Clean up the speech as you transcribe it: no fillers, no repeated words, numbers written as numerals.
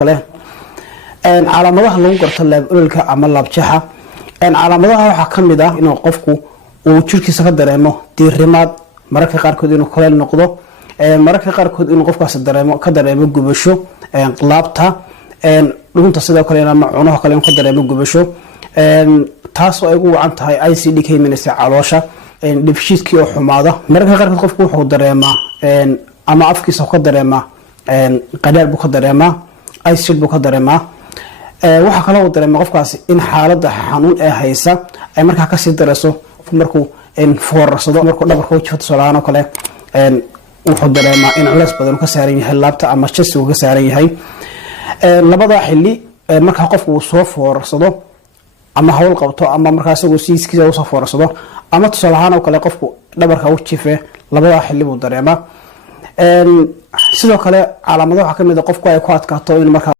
kale calaamadaha lagu garto laab ololka ama laab jeexa calaamadaha waxa kamid ah inuu qofku uu jirkiisa ka dareemo diirimaad mararka qaar kood inuu kuleel noqdo mararka qaar kood inuu qofkaas dareemo gubasho laabta dhunta sidoo kale ama cunaha kale inuu ka dareemo gubasho taas oo ay ugu wacan tahay ICD ka imanaysa caloosha dibshiidkii oo xumaada mararka qaar kood qofku wuxuu dareemaa ama afkiisa ka dareemaa qadaal buu ka dareemaa ICD buu ka dareemaa waxa kale oo dareemaa qofkaas in xaaladda xanuun ee haysa ay markaa ka sii darayso markuu foorarsado markuu dhabarka u jifto salaano kale wuxuu dareemaa in culays badan ka saaran yahay laabta ama chest uu ka saaran yahay labada xilli marka qofku uu soo foorarsado ama hawl qabto ama markaas uu siiskiisa uu soo foorarsado ama salaano kale qofku dhabarka u jife labada xilli buu dareemaa sidoo kale calaamadaha waxa kamid ah qofku ay ku adkaato in marka